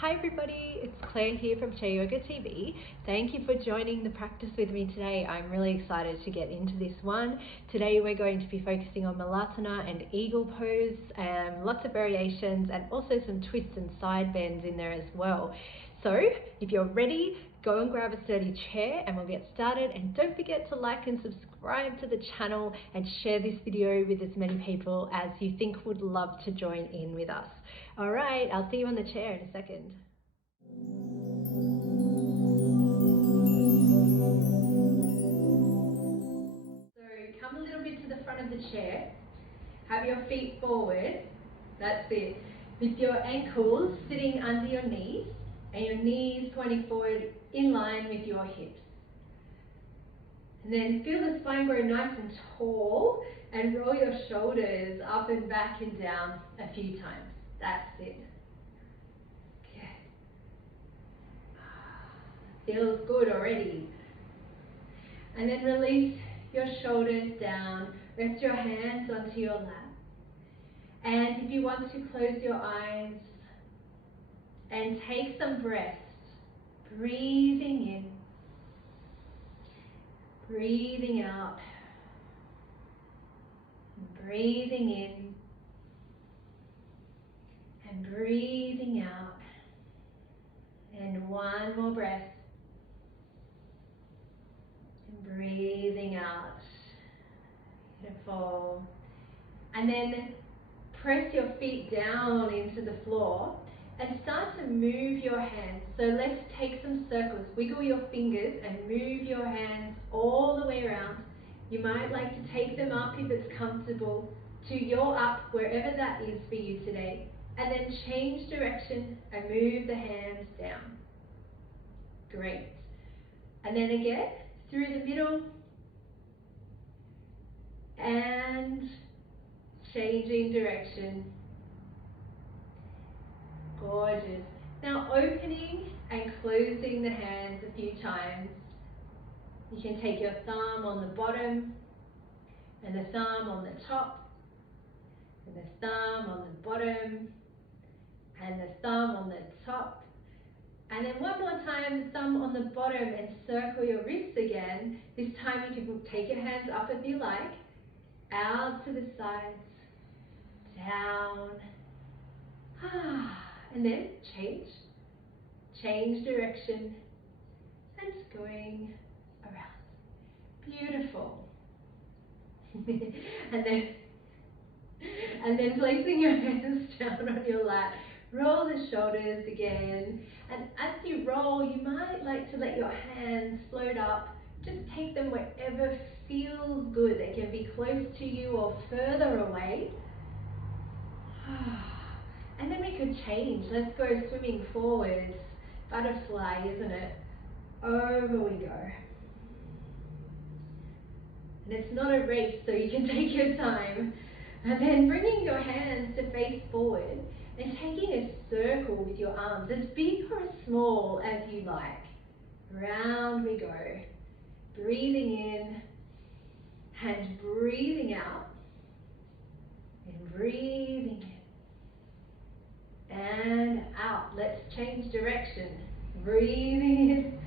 Hi everybody, it's Claire here from Yoga TV. Thank you for joining the practice with me today. I'm really excited to get into this one. Today we're going to be focusing on Malasana and eagle pose, lots of variations and also some twists and side bends in there as well. So if you're ready, go and grab a sturdy chair and we'll get started, and don't forget to like and subscribe to the channel and share this video with as many people as you think would love to join in with us. All right, I'll see you on the chair in a second. So come a little bit to the front of the chair, have your feet forward, that's it, with your ankles sitting under your knees and your knees pointing forward in line with your hips. And then feel the spine grow nice and tall and roll your shoulders up and back and down a few times. That's it. Okay. Feels good already. And then release your shoulders down, rest your hands onto your lap. And if you want to close your eyes and take some breaths, breathing in, breathing out, breathing in, and breathing out. And one more breath. And breathing out. Beautiful. And then press your feet down into the floor and start to move your hands. So let's take some circles. Wiggle your fingers and move your hands all the way around. You might like to take them up if it's comfortable to your up, wherever that is for you today. And then change direction and move the hands down. Great. And then again, through the middle and changing direction. Gorgeous. Now opening and closing the hands a few times. You can take your thumb on the bottom and the thumb on the top and the thumb on the bottom and the thumb on the top. And then one more time, the thumb on the bottom, and circle your wrists again. This time you can take your hands up if you like, out to the sides, down, and then change direction, and going around. Beautiful. and then placing your hands down on your lap, roll the shoulders again, and as you roll, you might like to let your hands float up. Just take them wherever feels good. They can be close to you or further away. And then we could change. Let's go swimming forwards. Butterfly, isn't it? Over we go. And it's not a race, so you can take your time. And then bringing your hands to face forward and taking a circle with your arms, as big or as small as you like. Round we go. Breathing in and breathing out. And breathing in and out. Let's change direction. Breathing in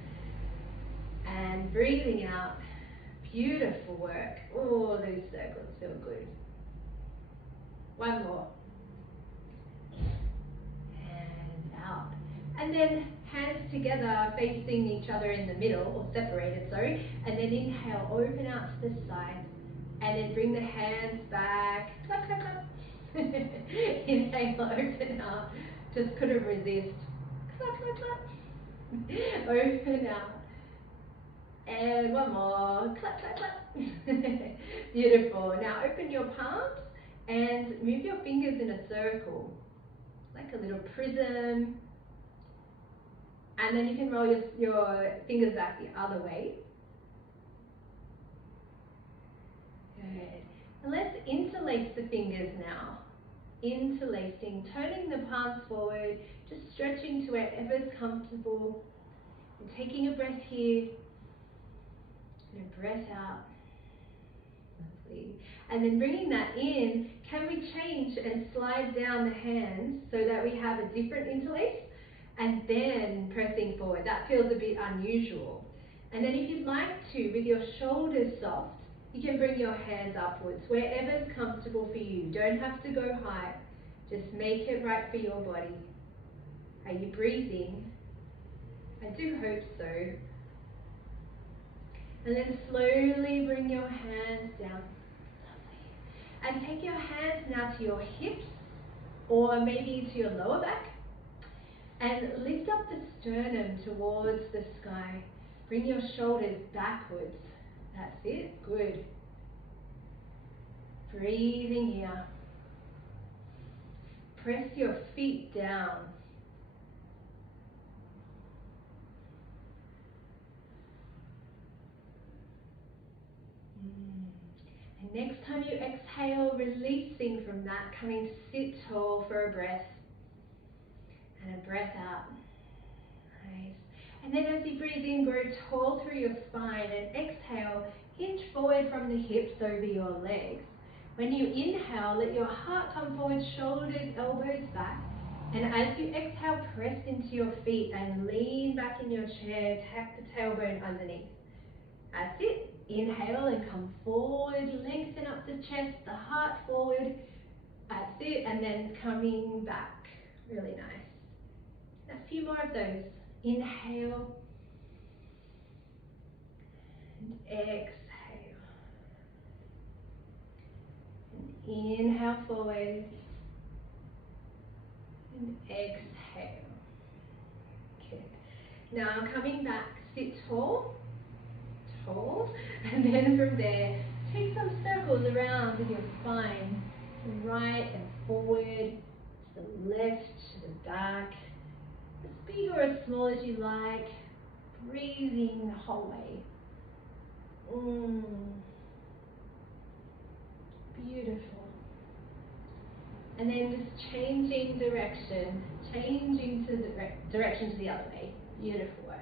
and breathing out. Beautiful work. Oh, those circles feel good. One more. And out. And then hands together facing each other in the middle, or separated, sorry. And then inhale, open out to the side. And then bring the hands back. Clap, clap, clap. Inhale, open out. Just couldn't resist. Clap, clap, clap. Open out. And one more. Clap, clap, clap. Beautiful. Now open your palms and move your fingers in a circle, like a little prism. And then you can roll your fingers back the other way. Good. And let's interlace the fingers now. Interlacing, turning the palms forward, just stretching to wherever's comfortable. And taking a breath here. And a breath out. Lovely. And then bringing that in, can we change and slide down the hands so that we have a different interlace? And folding forward. That feels a bit unusual. And then if you'd like to, with your shoulders soft, you can bring your hands upwards, wherever's comfortable for you. You don't have to go high. Just make it right for your body. Are you breathing? I do hope so. And then slowly bring your hands down. Lovely. And take your hands now to your hips, or maybe to your lower back. And lift up the sternum towards the sky. Bring your shoulders backwards. That's it. Good. Breathing here. Press your feet down. And next time you exhale, releasing from that, coming to sit tall for a breath. And a breath out. Nice. And then as you breathe in, grow tall through your spine, and exhale, hinge forward from the hips over your legs. When you inhale, let your heart come forward, shoulders, elbows back. And as you exhale, press into your feet and lean back in your chair, tuck the tailbone underneath. That's it. Inhale and come forward, lengthen up the chest, the heart forward. That's it. And then coming back. Really nice. A few more of those. Inhale. And exhale. Inhale forward and exhale. Good. Now coming back, sit tall, and then from there, take some circles around with your spine, right and forward, to the left, to the back, as big or as small as you like, breathing the whole way. Beautiful. And then just changing direction to the direction to the other way. Beautiful work.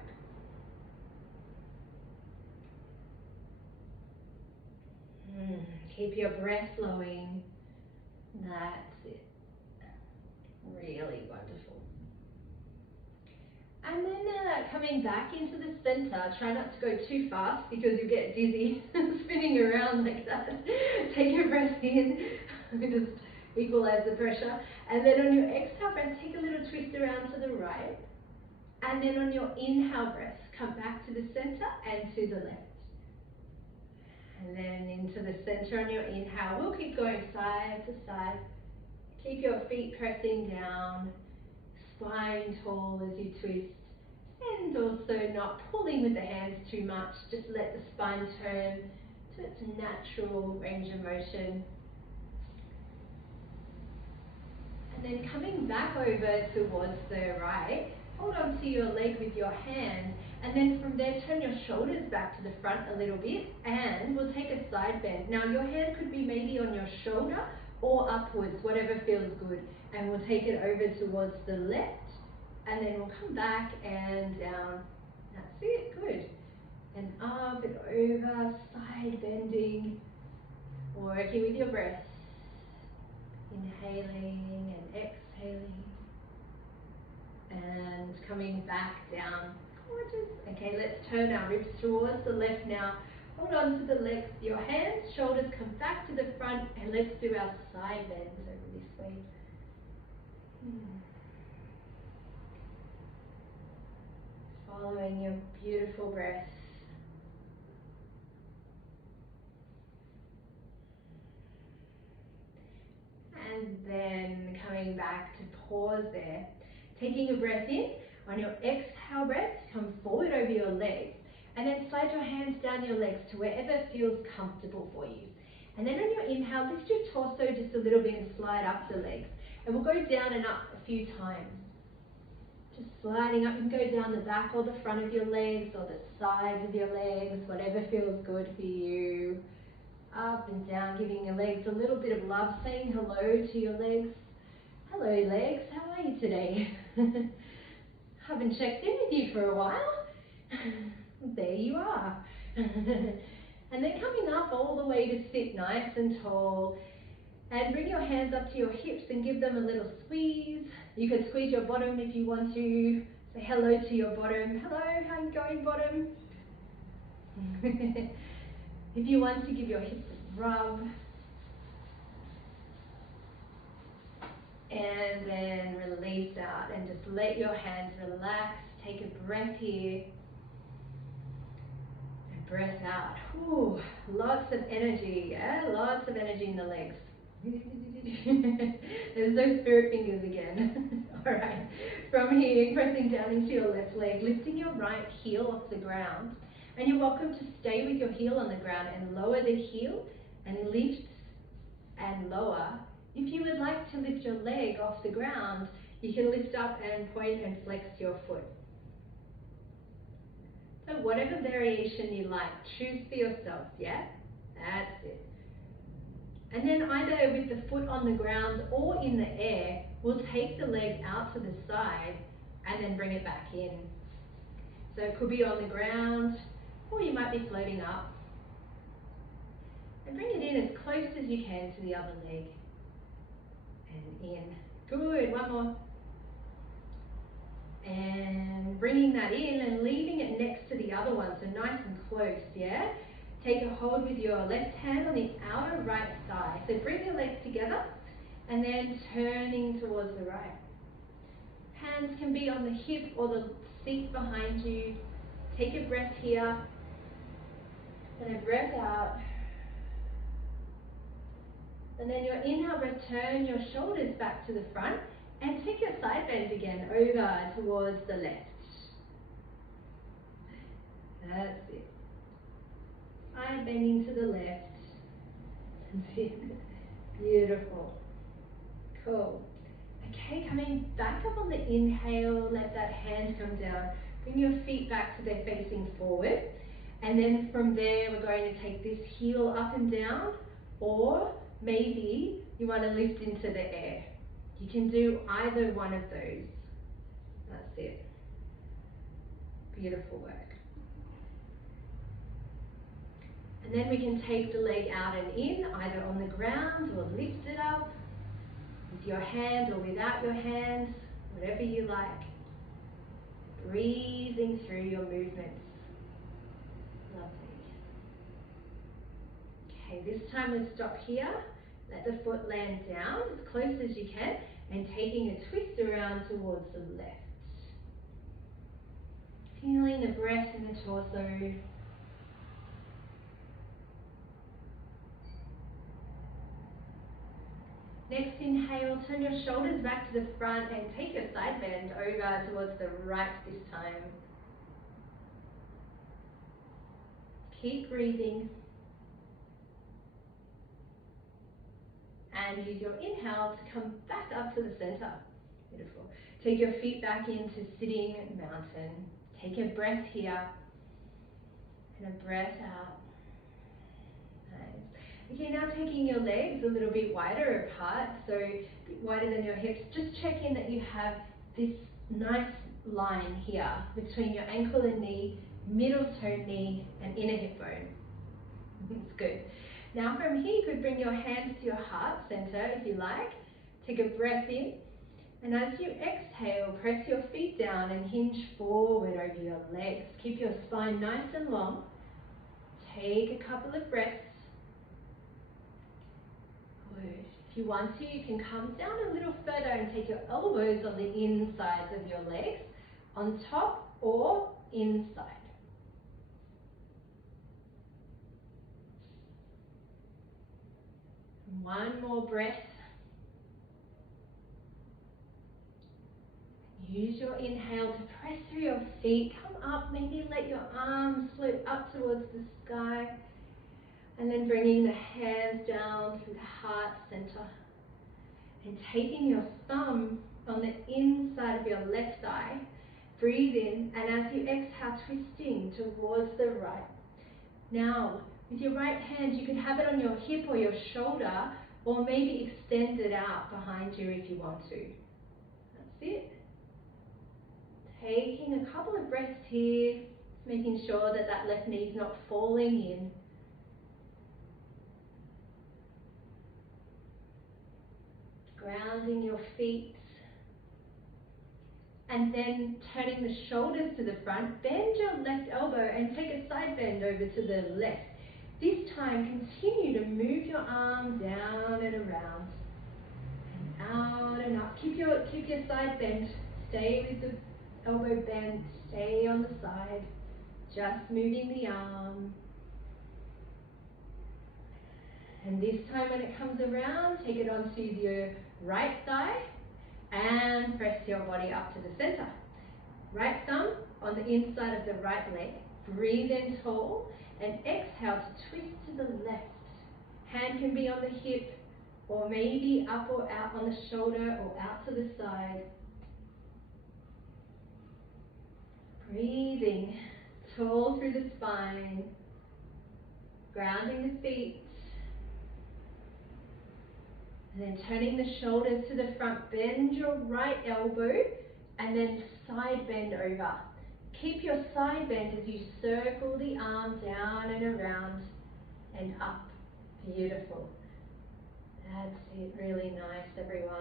Keep your breath flowing. That's it. Really wonderful. And then coming back into the center, try not to go too fast because you get dizzy spinning around like that. Take your breath in, just equalize the pressure. And then on your exhale breath, take a little twist around to the right. And then on your inhale breath, come back to the center and to the left. And then into the center on your inhale. We'll keep going side to side. Keep your feet pressing down, spine tall as you twist. And also not pulling with the hands too much. Just let the spine turn to its natural range of motion. And then coming back over towards the right, hold on to your leg with your hand, and then from there turn your shoulders back to the front a little bit, and we'll take a side bend. Now your hand could be maybe on your shoulder or upwards, whatever feels good, and we'll take it over towards the left, and then we'll come back and down. That's it, good. And up and over, side bending, working with your breath. Inhaling and exhaling. And coming back down. Gorgeous. Okay, let's turn our ribs towards the left now. Hold on to the legs, your hands, shoulders come back to the front, and let's do our side bends over this way. Following your beautiful breath. And then coming back to pause there. Taking a breath in. On your exhale breath, come forward over your legs. And then slide your hands down your legs to wherever feels comfortable for you. And then on your inhale, lift your torso just a little bit and slide up the legs. And we'll go down and up a few times. Just sliding up. You can go down the back or the front of your legs or the sides of your legs, whatever feels good for you. Up and down, giving your legs a little bit of love, saying hello to your legs. Hello legs, how are you today? Haven't checked in with you for a while. There you are. And then coming up all the way to sit nice and tall. And bring your hands up to your hips and give them a little squeeze. You could squeeze your bottom if you want to. Say hello to your bottom. Hello, how you going, bottom? If you want to give your hips a rub. And then release out and just let your hands relax. Take a breath here. And breath out. Ooh, lots of energy, yeah? Lots of energy in the legs. There's those spirit fingers again. Alright, from here, pressing down into your left leg, lifting your right heel off the ground. And you're welcome to stay with your heel on the ground and lower the heel and lift and lower. If you would like to lift your leg off the ground, you can lift up and point and flex your foot. So whatever variation you like, choose for yourself, yeah? That's it. And then either with the foot on the ground or in the air, we'll take the leg out to the side and then bring it back in. So it could be on the ground, or you might be floating up. And bring it in as close as you can to the other leg. And in. Good, one more. And bringing that in and leaving it next to the other one, so nice and close, yeah? Take a hold with your left hand on the outer right thigh. So bring your legs together and then turning towards the right. Hands can be on the hip or the seat behind you. Take a breath here and a breath out. And then your inhale breath, turn your shoulders back to the front and take your side bend again over towards the left. That's it. Side bending to the left. That's it. Beautiful. Cool. Okay, coming back up on the inhale, let that hand come down. Bring your feet back so they're facing forward. And then from there, we're going to take this heel up and down, or maybe you want to lift into the air. You can do either one of those. That's it. Beautiful work. And then we can take the leg out and in, either on the ground or lift it up with your hand or without your hand, whatever you like. Breathing through your movements. Lovely. Okay, this time let's stop here. Let the foot land down as close as you can and taking a twist around towards the left. Feeling the breath in the torso. Next inhale, turn your shoulders back to the front and take your side bend over towards the right this time. Keep breathing. And use your inhale to come back up to the center. Beautiful. Take your feet back into sitting mountain. Take a breath here and a breath out. Nice. Okay, now taking your legs a little bit wider apart, so a bit wider than your hips. Just check in that you have this nice line here between your ankle and knee, middle toe knee, and inner hip bone. It's good. Now from here, you could bring your hands to your heart center if you like. Take a breath in. And as you exhale, press your feet down and hinge forward over your legs. Keep your spine nice and long. Take a couple of breaths. Good. If you want to, you can come down a little further and take your elbows on the insides of your legs, on top or inside. One more breath. Use your inhale to press through your feet, come up, maybe let your arms float up towards the sky, and then bringing the hands down through the heart center, and taking your thumb on the inside of your left thigh, breathe in, and as you exhale, twisting towards the right. Now, with your right hand, you can have it on your hip or your shoulder, or maybe extend it out behind you if you want to. That's it. Taking a couple of breaths here, making sure that that left knee is not falling in. Grounding your feet. and then turning the shoulders to the front, bend your left elbow and take a side bend over to the left. This time, continue to move your arm down and around, and out and up. Keep your side bent. Stay with the elbow bent. Stay on the side. Just moving the arm. And this time, when it comes around, take it onto your right thigh and press your body up to the center. Right thumb on the inside of the right leg. Breathe in tall and exhale to twist to the left. Hand can be on the hip or maybe up or out on the shoulder or out to the side. Breathing tall through the spine. Grounding the feet. And then turning the shoulders to the front. Bend your right elbow and then side bend over. Keep your side bend as you circle the arm down and around and up. Beautiful. That's it. Really nice, everyone.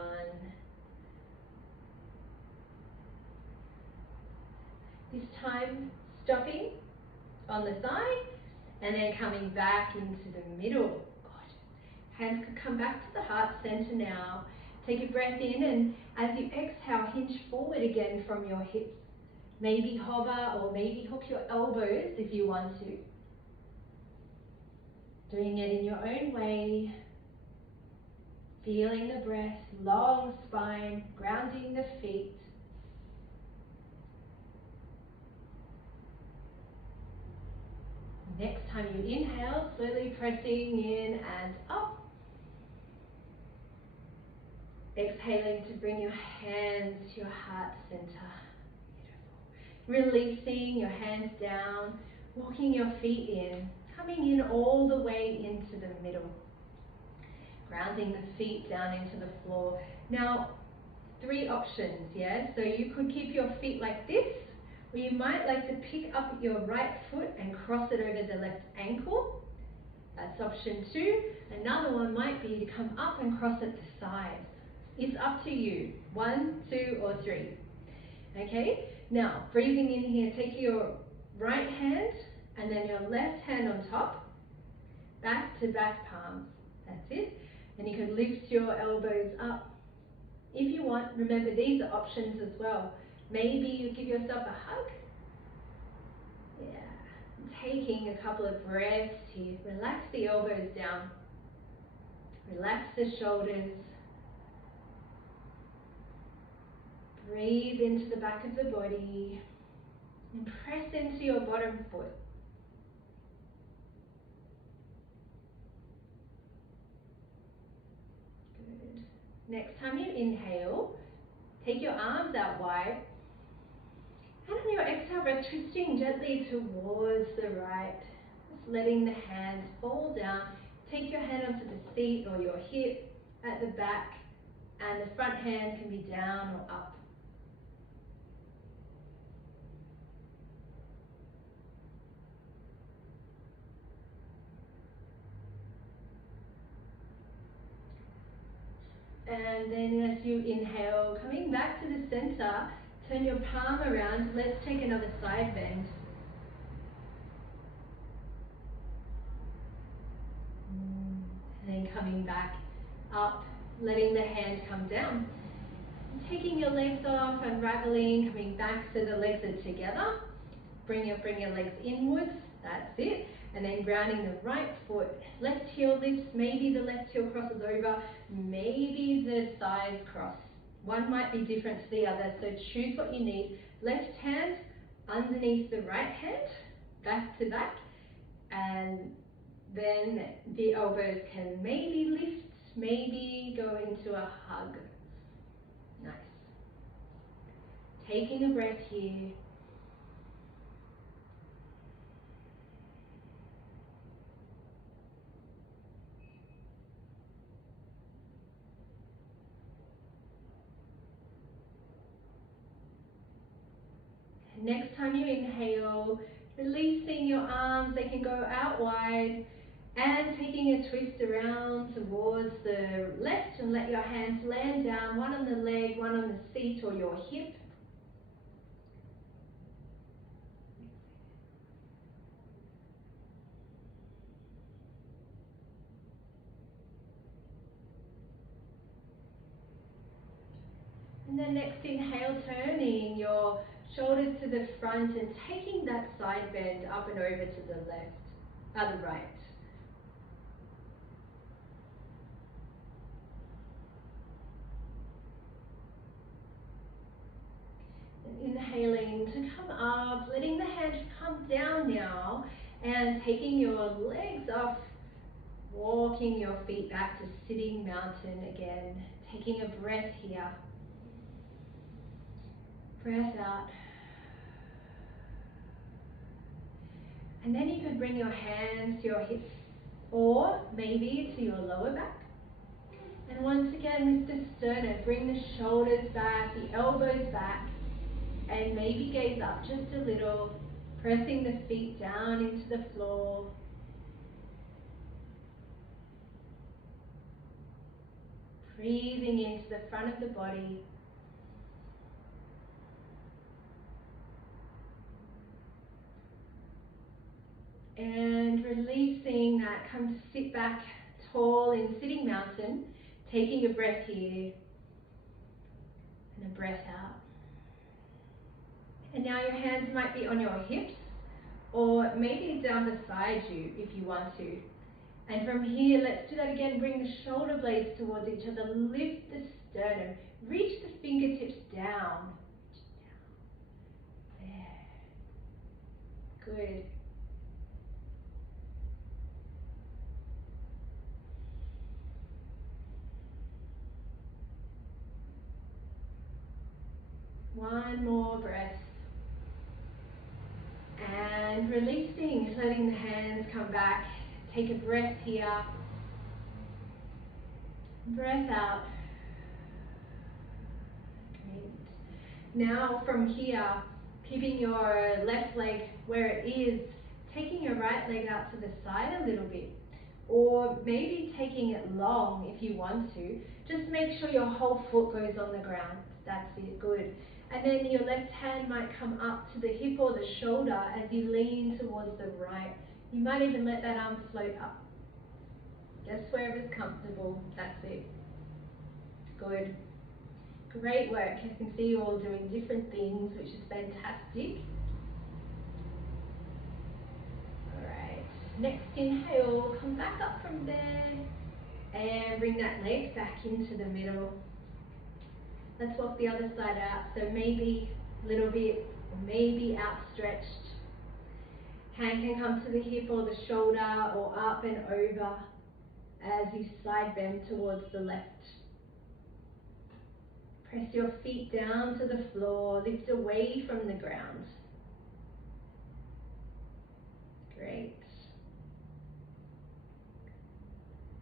This time, stopping on the thigh and then coming back into the middle. Good. Hands could come back to the heart center now. Take a breath in, and as you exhale, hinge forward again from your hips. Maybe hover or maybe hook your elbows if you want to. Doing it in your own way. Feeling the breath, long spine, grounding the feet. Next time you inhale, slowly pressing in and up. Exhaling to bring your hands to your heart center. Beautiful. Releasing your hands down, walking your feet in, coming in all the way into the middle. Grounding the feet down into the floor. Now, 3 options, yeah? So you could keep your feet like this, or you might like to pick up your right foot and cross it over the left ankle. That's option 2. Another one might be to come up and cross at the sides. It's up to you. 1, 2, or 3. Okay? Now, breathing in here, take your right hand and then your left hand on top. Back to back palms. That's it. And you can lift your elbows up. If you want, remember these are options as well. Maybe you give yourself a hug. Yeah. Taking a couple of breaths here. Relax the elbows down. Relax the shoulders. Breathe into the back of the body. And press into your bottom foot. Good. Next time you inhale, take your arms out wide. And on your exhale breath, twisting gently towards the right. Just letting the hands fall down. Take your hand onto the seat or your hip at the back. And the front hand can be down or up. And then as you inhale, coming back to the center, turn your palm around. Let's take another side bend. And then coming back up, letting the hand come down. Taking your legs off, unraveling, coming back so the legs are together. Bring your legs inwards, that's it. And then grounding the right foot, left heel lifts, maybe the left heel crosses over, maybe the thighs cross. One might be different to the other, so choose what you need. Left hand underneath the right hand, back to back, and then the elbows can maybe lift, maybe go into a hug. Nice. Taking a breath here. Next time you inhale, releasing your arms, they can go out wide, and taking a twist around towards the left and let your hands land down, one on the leg, one on the seat or your hip. then next inhale, turning your shoulders to the front and taking that side bend up and over to the left, the right. And inhaling to come up, letting the hands come down now, and taking your legs off, walking your feet back to sitting mountain again. Taking a breath here. Breath out. And then you could bring your hands to your hips or maybe to your lower back. And once again, lift the sternum, bring the shoulders back, the elbows back, and maybe gaze up just a little, pressing the feet down into the floor. Breathing into the front of the body. And releasing that, come to sit back tall in sitting mountain, taking a breath here and a breath out. And now your hands might be on your hips or maybe down beside you if you want to. And from here, let's do that again. Bring the shoulder blades towards each other, lift the sternum, reach the fingertips down. There. Good. One more breath. And releasing, letting the hands come back. Take a breath here. Breath out. Great. Now from here, keeping your left leg where it is, taking your right leg out to the side a little bit. Or maybe taking it long if you want to. Just make sure your whole foot goes on the ground. That's it, good. And then your left hand might come up to the hip or the shoulder as you lean towards the right. You might even let that arm float up. Just wherever's comfortable, that's it. Good. Great work. I can see you all doing different things, which is fantastic. Alright, next inhale, come back up from there and bring that leg back into the middle. Let's walk the other side out, so maybe a little bit, or maybe outstretched. Hand can come to the hip or the shoulder or up and over as you side bend towards the left. Press your feet down to the floor, lift away from the ground. Great.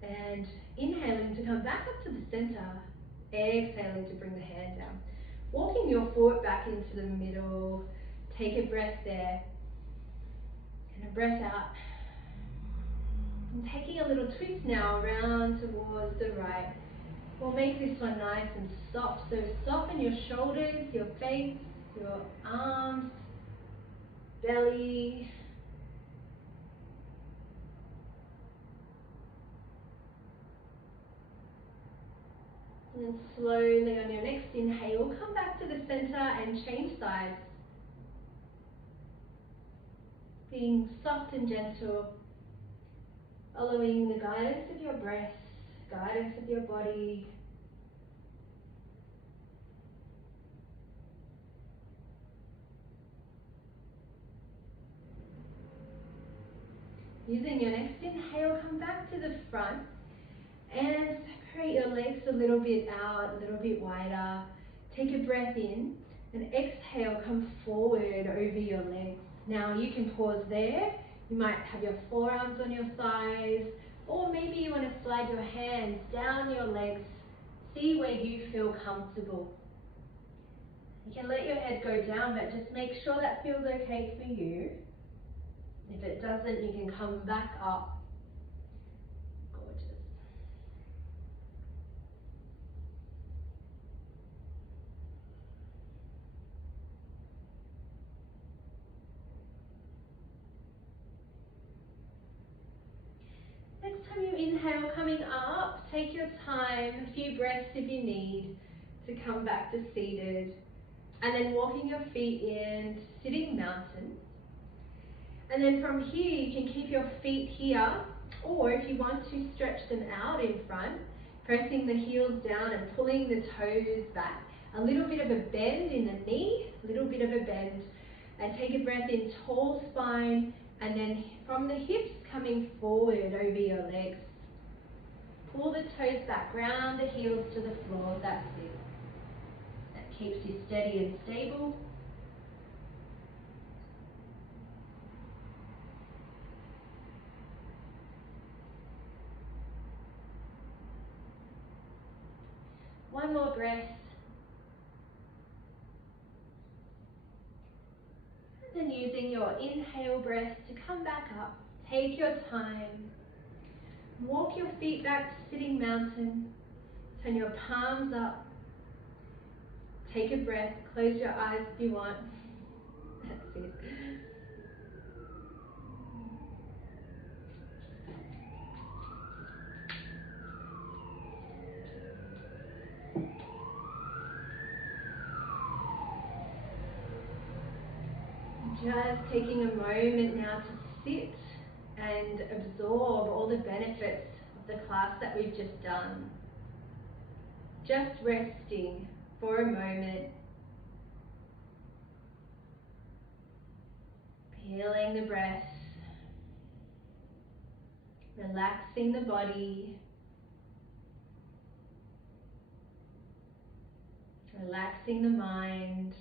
And inhaling to come back up to the center. Exhaling to bring the hand down. Walking your foot back into the middle. Take a breath there. And a breath out. And taking a little twist now around towards the right. We'll make this one nice and soft. So soften your shoulders, your face, your arms, belly. And then slowly on your next inhale, come back to the center and change sides. Being soft and gentle, following the guidance of your breath, guidance of your body. Using your next inhale, come back to the front and separate your legs a little bit out, a little bit wider. Take a breath in and exhale, come forward over your legs. Now you can pause there. You might have your forearms on your thighs, or maybe you want to slide your hands down your legs. See where you feel comfortable. You can let your head go down, but just make sure that feels okay for you. If it doesn't, you can come back up. Gorgeous. Next time you inhale, coming up, take your time, a few breaths if you need. to come back to seated. And then walking your feet in, sitting mountain. And then from here, you can keep your feet here, or if you want to stretch them out in front, pressing the heels down and pulling the toes back. A little bit of a bend in the knee, a little bit of a bend. And take a breath in, tall spine, and then from the hips coming forward over your legs. Pull the toes back, ground the heels to the floor, that's it. That keeps you steady and stable. One more breath. And then using your inhale breath to come back up. Take your time. Walk your feet back to sitting mountain. Turn your palms up. Take a breath. Close your eyes if you want. That's it. Just taking a moment now to sit and absorb all the benefits of the class that we've just done. Just resting for a moment. Feeling the breath. Relaxing the body. Relaxing the mind.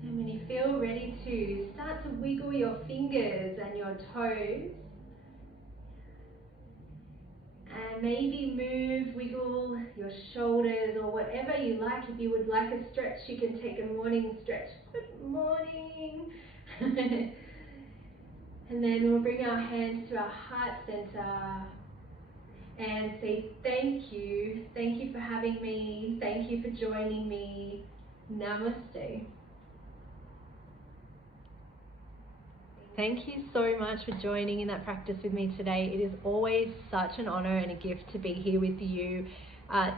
And when you feel ready to, start to wiggle your fingers and your toes. And maybe move, wiggle your shoulders or whatever you like. If you would like a stretch, you can take a morning stretch. Good morning. And then we'll bring our hands to our heart center and say thank you. Thank you for having me. Thank you for joining me. Namaste. Thank you so much for joining in that practice with me today. It is always such an honor and a gift to be here with you.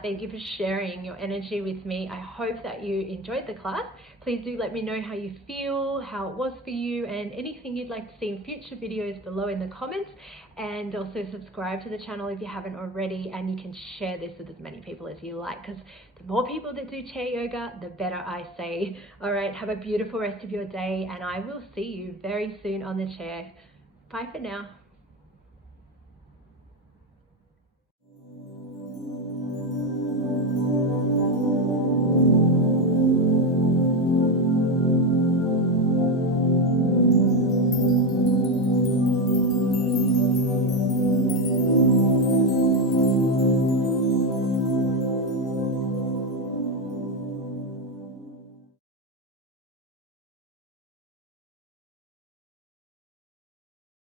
Thank you for sharing your energy with me. I hope that you enjoyed the class. Please do let me know how you feel, how it was for you, and anything you'd like to see in future videos below in the comments. And also subscribe to the channel if you haven't already, and you can share this with as many people as you like, because the more people that do chair yoga, the better, I say. All right, have a beautiful rest of your day, and I will see you very soon on the chair. Bye for now.